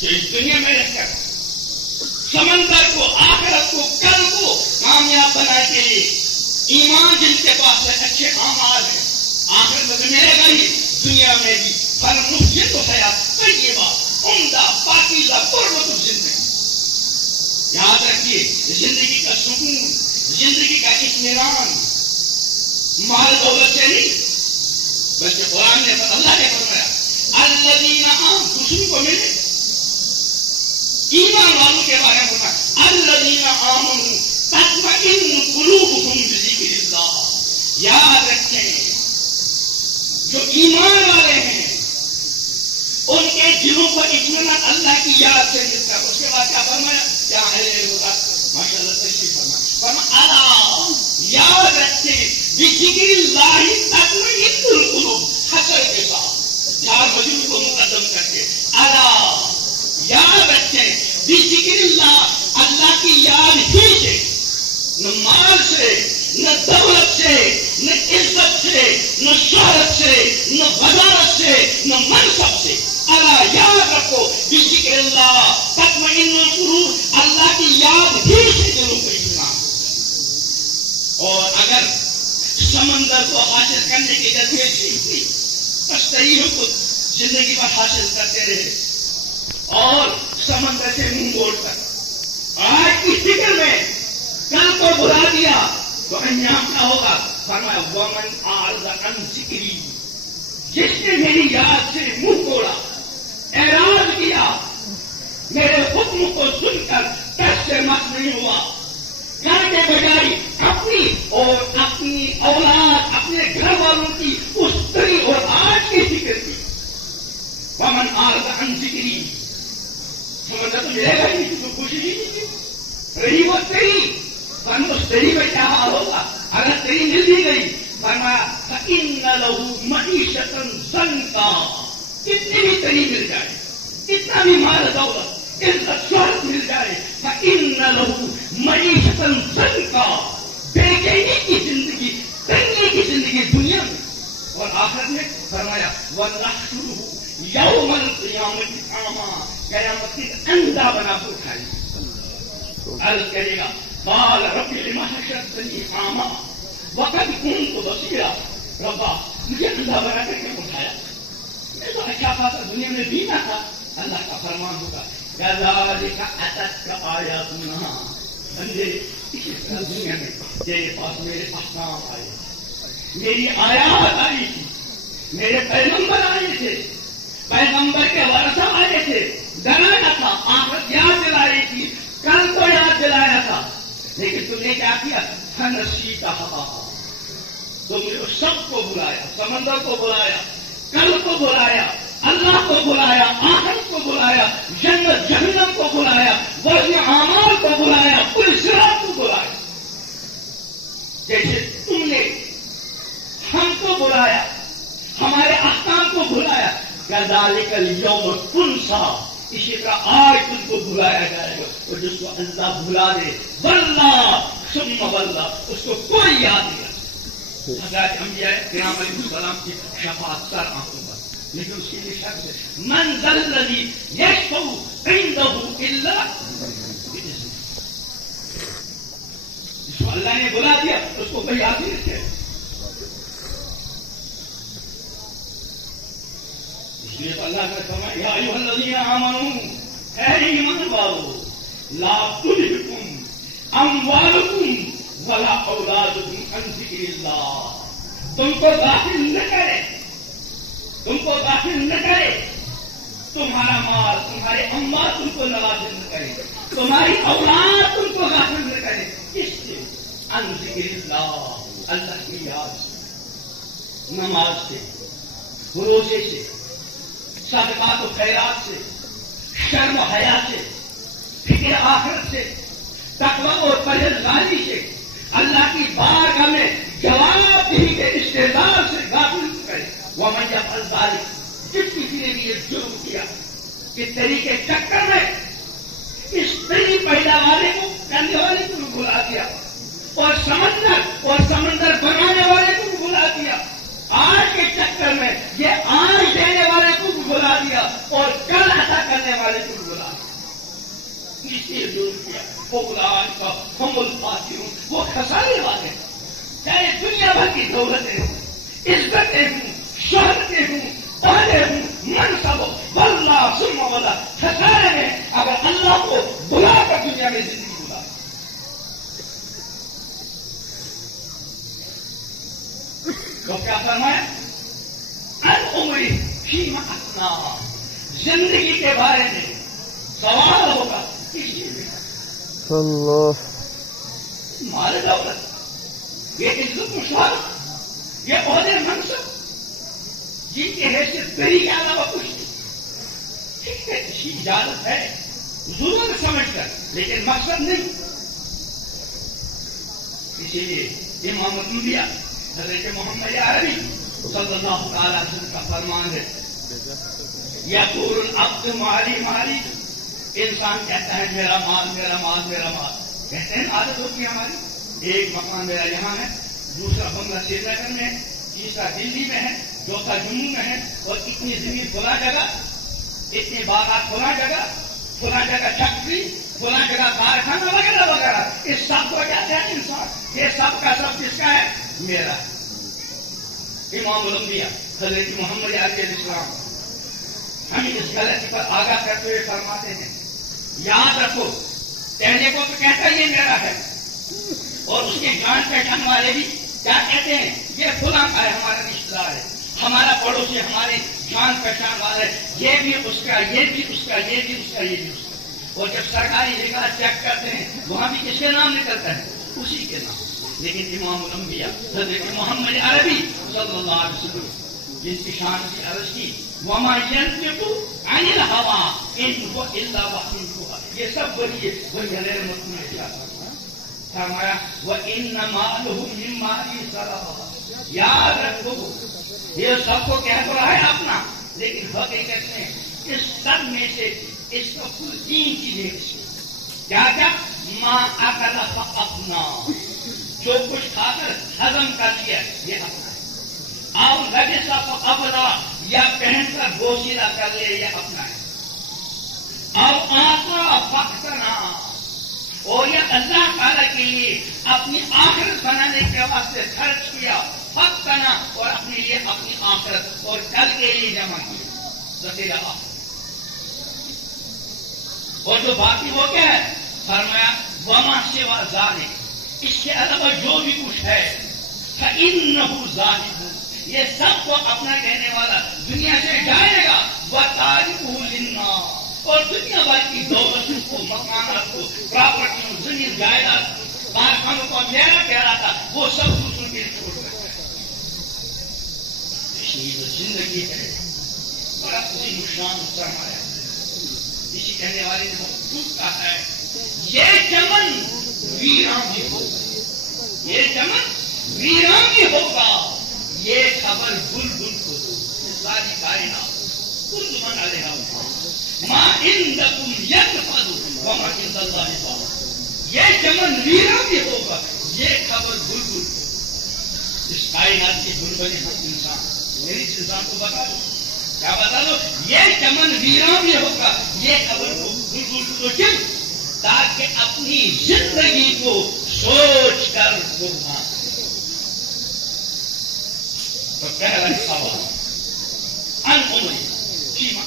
جو اس دنیا میں رہ کر سمندر کو، آخرت کو، کل کو کامیاب بنانے کے لیے ایمان جن کے پاس ہے، اچھے اعمال ہیں، آخرت میں ملے گا ہی، دنیا میں بھی فالمحسن تو حیات طیبہ، عمدہ پاکیزہ پرمطلب زندگی. یاد رکھیے زندگی کا سکون، زندگی کا اطمینان مال دولت سے نہیں، بلکہ قرآن نے اللہ نے فرمایا الذین آمنوا، دوسروں کو ملے ایمان والوں کے بارے میں فرمایا الذین آمنوا تطمئن قلوبهم بذکر اللہ. یاد رکھیں جو ایمان والے ہیں ان کے دلوں کو اطمینان اللہ کی یاد سے ملتا ہے. اس کے بعد کیا فرمایا؟ کیا ہے ماشاء اللہ تشریف فرمایا الا یاد رکھیں بذکر اللہ تطمئن القلوب، حسر کے ساتھ جار مجرور کو مقدم کر کے الا یاد رکھیں بذکر اللہ، اللہ کی یاد ہی سے، نہ مال سے، نہ دولت سے، نہ عزت سے، نہ شہرت سے، نہ وزارت سے، نہ منصب سے. الا یاد رکھو بذکر اللہ تطمئن القلوب، اللہ کی یاد ہی سے دلوں کو اطمینان. اور اگر سمندر کو حاصل کرنے کی تدبیر سیکھنی، تشتریح کو زندگی پر حاصل کرتے رہے اور سمندر سے منہ موڑ کر آج کی فکر میں کل کو بلا دیا تو انجام کیا ہوگا؟ فرمایا ومن اعرض عن ذکری، جس نے میری یاد سے منہ موڑا، اعراض کیا، میرے حکم کو سن کر دس سے مت نہیں ہوا، گھر کے بجائے اپنی اور اپنی اولاد، اپنے گھر والوں کی اس تری اور آج کی فکر کی. ومن اعرض عن ذکری، سمندر تو ملے گا ہی نہیں، تو خوشی ہی نہیں رہی وہ تری. فرمایا اس تری میں کیا حال ہوگا اگر تری مل بھی گئی؟ فرمایا فإن لَهُ مَعِيشَةً ضَنْكًا، کتنی بھی تری مل جائے، کتنا بھی مال دولت عزت شہرت مل جائے، فإن لَهُ مَعِيشَةً ضَنْكًا، بے چینی کی زندگی، تنگی کی زندگی دنیا میں. اور آخر میں فرمایا وَنَحْشُرُهُ يَوْمَ الْقِيَامَةِ أَعْمَىٰ، قیامت کی اندھا بنا کر اٹھائے. عرض کرے گا قال رب لم حشرتنی اعمیٰ وقد كنت بصیرا، ربا مجھے اندھا بنا کر کے اٹھایا، میں تو اچھا خاصا دنیا میں بینا تھا. اللہ کا فرمان ہوگا كذلك أتتك آياتنا، بندے اسی طرح دنیا میں تیرے پاس میرے احکام آئے، میری آیات آئی تھی، میرے پیغمبر آئے تھے، پیغمبر کے ورثہ آئے تھے، ڈرانا تھا، آخرت یاد دلائی تھی، کل کو یاد دلایا تھا، لیکن تم نے کیا کیا؟ فنسیتھا، تم نے سب کو بلایا، سمندر کو بلایا، کل کو بلایا، اللہ کو بلایا، آخرت کو بلایا، جنت جہنم کو بلایا، وزن اعمال کو بلایا، پوری صراط کو بلایا. جیسے تم نے ہم کو بلایا، ہمارے احکام کو بلایا، كذلك اليوم تنسى، اسی طرح آج تم کو بلایا جائے گا. اور جس کو اللہ بلا دے واللہ ثم واللہ، اس کو کوئی یاد نہیں رکھتا. حضرت انبیاء کرام علیہ السلام کی شفاعت سر آنکھوں پر، لیکن اس کے لیے شرط ہے من ذا الذی یشفع عنده الا بإذنہ. جس کو اللہ نے بلا دیا اس کو کوئی یاد نہیں رکھے. اس لیے اللہ نے فرمایا یا ایھا الذین آمنوا، اے ایمان والو، لا تلہکم اموالکم ولا اولادکم عن ذکر اللہ، تم کو غافل نہ کرے، تم کو غافل نہ کرے، تمہارا مال، تمہارے اموال تم کو غافل نہ کرے، تمہاری اولاد تم کو غافل نہ کرے. اس سے عن ذکر اللہ، اللہ کی یاد سے، نماز سے، روزے سے، صدقات و خیرات سے، شرم و حیا سے، فکر آخرت سے، تقوی اور پرہیزگاری سے، اللہ کی بارگاہ میں جواب دہی کے استعداد سے غافل کرے. ومن یفعل ذلک، جس کسی نے بھی یہ جرم کیا کہ طریقے چکر میں اس طریق پیدا والے کو کرنے والے کو بلا دیا اور سمندر بنانے والے کو بلا دیا، آج کے چکر میں یہ آج دینے والے کو بلا دیا اور کل عطا کرنے والے کو بلا اولئک هم الخاسرون، وہ خسارے والے ہیں. چاہے دنیا بھر کی دولتیں ہوں، عزتیں ہوں، شہرتیں ہوں، عہدے ہوں، منصب ہو، واللہ ثم واللہ خسارے میں اگر اللہ کو بلا کر دنیا میں زندگی گزار. تو کیا فرمایا؟ ان عمری فیما افناہا، زندگی کے بارے میں سوال ہوگا کس چیز میں؟ اللہ مال دولت، یہ عزت و شہرت، یہ عہدے منصب، جن کی حیثیت بری کے علاوہ کچھ نہیں. ٹھیک ہے، اس کی اجازت ہے ضرورت سمجھ کر، لیکن مقصد نہیں. اسی لیے امام الانبیاء حضرت محمد عربی صلی اللہ تعالی علیہ وسلم کا فرمان ہے، یقول العبد مالی مالی، انسان کہتا ہے میرا مال میرا مال میرا مال. کہتے ہیں عادت ہوتی ہے ہماری، ایک مکان میرا یہاں ہے، دوسرا بنگلہ سری نگر میں ہے، تیسرا دلی میں ہے، چوتھا جموں میں ہے، اور اتنی زمین کھلا جگہ، اتنے باغات کھلا جگہ فیکٹری، کھلا جگہ کارخانہ وغیرہ وغیرہ. اس سب کو کہتے ہیں انسان. یہ سب کا سب کس کا ہے؟ میرا. امام الانبیاء حضرت محمد علیہ السلام ہمیں اس غلطی پر آگاہ کرتے ہوئے فرماتے ہیں، یاد رکھو پہلے کو تو کہتا یہ میرا ہے، اور اس کے جان پہچان والے بھی کیا کہتے ہیں؟ یہ فلاں کا ہے، ہمارا رشتہ دار ہے، ہمارا پڑوسی، ہمارے جان پہچان والا ہے، یہ بھی اس کا، یہ بھی اس کا، یہ بھی اس کا، یہ بھی اس کا. اور جب سرکاری جگہ چیک کرتے ہیں وہاں بھی کس کے نام نکلتا ہے؟ اسی کے نام. لیکن امام الانبیاء حضرت محمد عربی صلی اللہ علیہ وسلم جن کی شان کی عرض کی، وما ينطق عن الهوى ان هو الا وحی یوحی، یہ سب وہی ہے، وہی غیر مطمئن ہے. فرمایا وَإِنَّمَا لَهُ مِن مَالِهِ صَدَقَةٌ، یاد رکھو یہ سب کو کہہ تو رہا ہے اپنا، لیکن حقیقت میں اس سب میں سے اس کو کل 3 چیزیں کیا کیا؟ ماں اکل فاپنا، جو کچھ کھا کر ہضم کر لیا یہ اپنا ہے. اور لبسا فابلا، یا پہن کر بوسیدہ کر لے یہ اپنا ہے. اور آتا فقتنا، اور یہ اللہ تعالیٰ کے لیے اپنی آخرت بنانے کے واسطے خرچ کیا، فقتنا، اور اپنے لیے اپنی آخرت اور کل کے لیے جمع کیا ذخیرہ آخرت. اور جو باقی وہ کیا ہے؟ فرمایا وما سوا ذالک، اس کے علاوہ جو بھی کچھ ہے فإنہ ذاہب، یہ سب کو اپنا کہنے والا دنیا سے جائے گا. وتارکہ للناس، اور دنیا بھر کی دولت کو، مکانات کو، پراپرٹیوں، زمین جائیداد، کارخانوں کو میرا پیارا تھا، وہ سب دوسروں کے لیے چھوڑ سکتا ہے. اسی جو زندگی ہے بڑا عظیم شان سرمایہ. اسی کہنے والے نے مخصوص کہا ہے، یہ چمن ویران بھی ہوگا، یہ چمن ویران بھی ہوگا، یہ خبر بلبل کو دو. ساری کائنات کل من علیہا ما عندکم ینفد وما عند اللہ باق، یہ چمن ویران بھی ہوگا، یہ خبر بلبل کو. اس کائنات کی بلبل انسان، میری انسان کو بتا دو، کیا بتا دو؟ یہ چمن ویران بھی ہوگا، یہ خبر بلبل کو. کیوں؟ تاکہ اپنی زندگی کو سوچ کر قربان. تو پہلا سوال ان عمری فیما